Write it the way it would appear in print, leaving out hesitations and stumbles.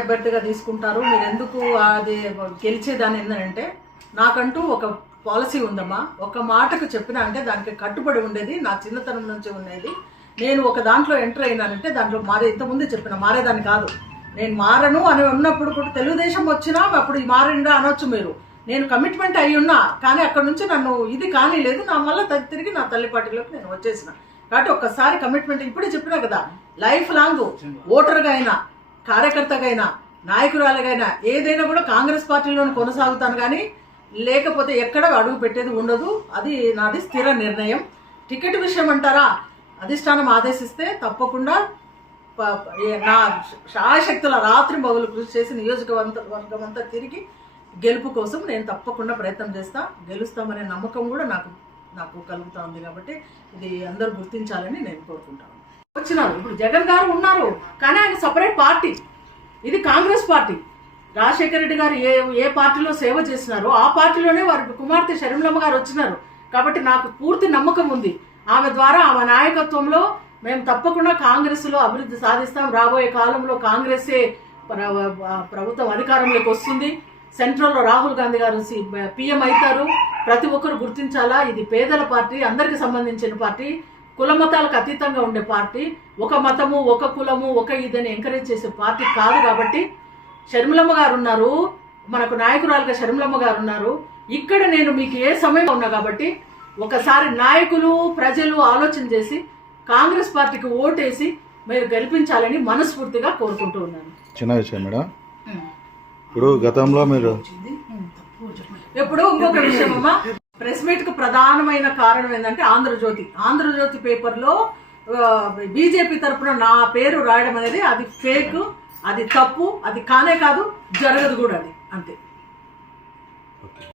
అభ్యర్థిగా తీసుకుంటారు, మీరు ఎందుకు అది గెలిచేదాన్ని ఏంటంటే, నాకంటూ ఒక పాలసీ ఉందమ్మా. ఒక మాటకు చెప్పినా అంటే దానికి కట్టుబడి ఉండేది, నా చిన్నతనం నుంచి ఉండేది. నేను ఒక దాంట్లో ఎంటర్ అయినానంటే దాంట్లో ఇంతకుముందే చెప్పిన మారేదాన్ని కాదు. నేను మారను అని ఉన్నప్పుడు కూడా తెలుగుదేశం వచ్చినా అప్పుడు మారిండా అనొచ్చు మీరు. నేను కమిట్మెంట్ అయ్యి ఉన్నా, కానీ అక్కడ నుంచి నన్ను ఇది కానీ లేదు, నా మళ్ళీ తిరిగి నా తల్లి పార్టీలోకి నేను వచ్చేసిన. కాబట్టి ఒక్కసారి కమిట్మెంట్ ఇప్పుడే చెప్పినా కదా, లైఫ్ లాంగ్ ఓటర్గా అయినా, కార్యకర్తగా అయినా, నాయకురాలుగా అయినా ఏదైనా కూడా కాంగ్రెస్ పార్టీలోనే కొనసాగుతాను, కానీ లేకపోతే ఎక్కడ అడుగు పెట్టేది ఉండదు. అది నాది స్థిర నిర్ణయం. టికెట్ విషయం అంటారా, అధిష్టానం ఆదేశిస్తే తప్పకుండా నా శాయశక్తుల రాత్రి మొదలు కృషి చేసి నియోజకవర్గం అంతా తిరిగి గెలుపు కోసం నేను తప్పకుండా ప్రయత్నం చేస్తా. గెలుస్తామనే నమ్మకం కూడా నాకు కలుగుతా ఉంది. కాబట్టి ఇది అందరూ గుర్తించాలని నేను కోరుకుంటాను. వచ్చినారు ఇప్పుడు జగన్ గారు ఉన్నారు, కానీ ఆయన సపరేట్ పార్టీ. ఇది కాంగ్రెస్ పార్టీ. రాజశేఖర రెడ్డి గారు ఏ పార్టీలో సేవ చేసినారో ఆ పార్టీలోనే వారి కుమార్తె షర్మిలమ్మ గారు వచ్చినారు. కాబట్టి నాకు పూర్తి నమ్మకం ఉంది. ఆమె ద్వారా, ఆమె నాయకత్వంలో మేము తప్పకుండా కాంగ్రెస్లో అభివృద్ధి సాధిస్తాం. రాబోయే కాలంలో కాంగ్రెసే ప్రభుత్వం అధికారంలోకి వస్తుంది. సెంట్రల్లో రాహుల్ గాంధీ గారు PM అవుతారు. ప్రతి ఒక్కరు గుర్తించాలా, ఇది పేదల పార్టీ, అందరికి సంబంధించిన పార్టీ, కుల మతాలకు అతీతంగా ఉండే పార్టీ. ఒక మతము, ఒక కులము, ఒక ఇదని ఎంకరేజ్ చేసే పార్టీ కాదు. కాబట్టి షర్మిలమ్మ గారు ఉన్నారు, మనకు నాయకురాలుగా షర్మిలమ్మ గారు ఉన్నారు. ఇక్కడ నేను మీకు ఏ సమయం ఉన్నా కాబట్టి ఒకసారి నాయకులు, ప్రజలు ఆలోచన చేసి కాంగ్రెస్ పార్టీకి ఓటేసి మీరు గెలిపించాలని మనస్ఫూర్తిగా కోరుకుంటూ ఉన్నాను. చిన్న విషయం మేడం, ఇప్పుడు గతంలో మీరు ఇప్పుడు ఇంకొక విషయం అమ్మా, ప్రెస్ మీట్ కు ప్రధానమైన కారణం ఏంటంటే ఆంధ్రజ్యోతి పేపర్లో బీజేపీ తరఫున నా పేరు రాయడం అనేది అది ఫేక్, అది తప్పు, అది కానే కాదు, జరగదు కూడా, అది అంతే.